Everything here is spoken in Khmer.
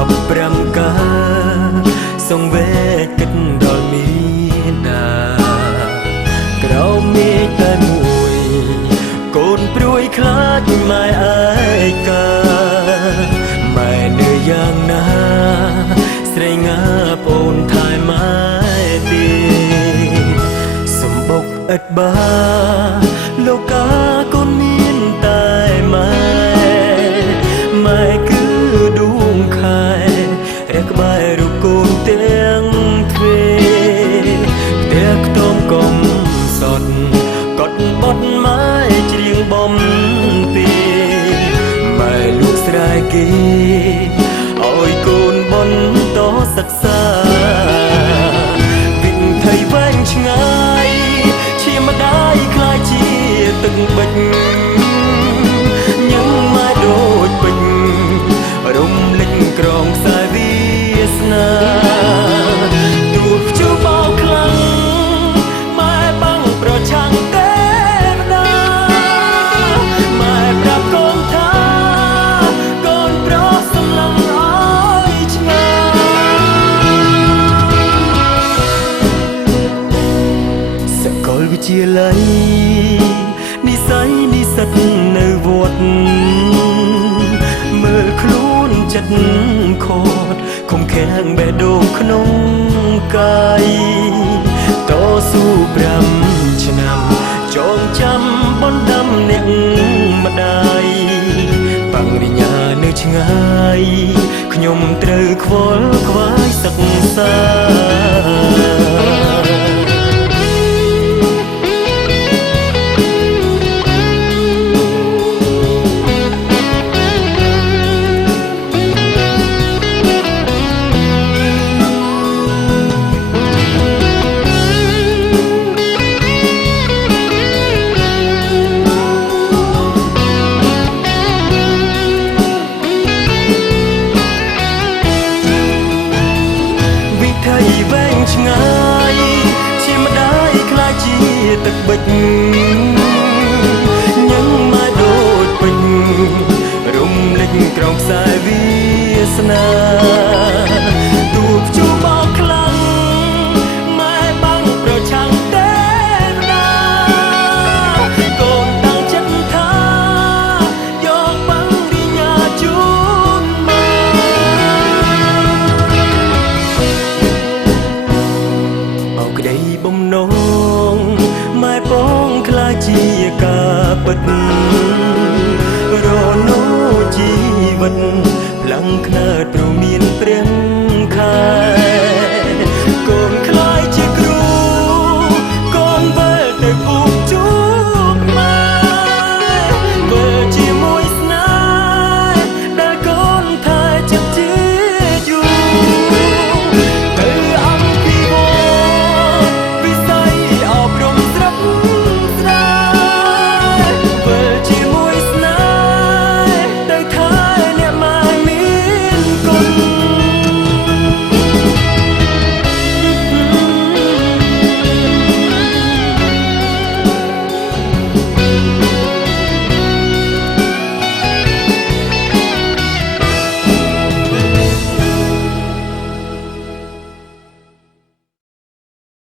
15ការសងវេទគិតដល់មានតាក្រោមមេឃតែមួយកូនព្រួយខ្លាចម៉ែឯកាម៉ែនៅយ៉ាងណាស្រីងាប្អូនថែម៉ែទេសម្បុកឥតបាលោកកាកូនមានតែម៉ែម៉ែគឺដួងខែរះក្បែររូបកូនទាំងទ្វេផ្ទះខ្ទមកំសត់កត់បត់ម៉ែច្រៀងបំពេម៉ែលោកស្រែគេឲ្យកូនបន្តសិក្សាវិថីវែងឆ្ងាយឈាមម្ដាយខ្លាចជាទឹកបិចញឹងម៉ែដូចពេញរំលេចក្រងខ្សែវាសនាទោះជួបបោកខ្លាំងម៉ែបាំងប្រឆាំងទេវតាម៉ែប្រាប់កូនថាកូនប្រុសសម្លឹងឲ្យឆ្ងាយសាកលវិទ្យាល័យនិស្សិតនៅវត្តមើលខ្លួនចិត្តខត់ខំខាំងបេះដូងក្នុងកាយតស៊ូ5ឆ្នាំចងចាំបណ្ដាំអ្នកម្ដាយបរិញ្ញានៅឆ្ងាយខ្ញុំត្រូវខ្វល់ខ្វាយសិក្សា វែងឆ្ងាយជាម្ដាយខ្លាចជាទឹកបិចញឹងម៉ែដូចពេញរំលេចក្រោមខ្សែវាសនាទោះជួបបោកខ្លាំងម៉ែបាំងប្រឆាំងទេវតាកូនតាំងចិត្តថាយកបរិញ្ញាជូនម៉ែ ក្តីបំណងម៉ែបងខ្លាចជាការពិតរនោជីវិតផ្លាំងខ្ន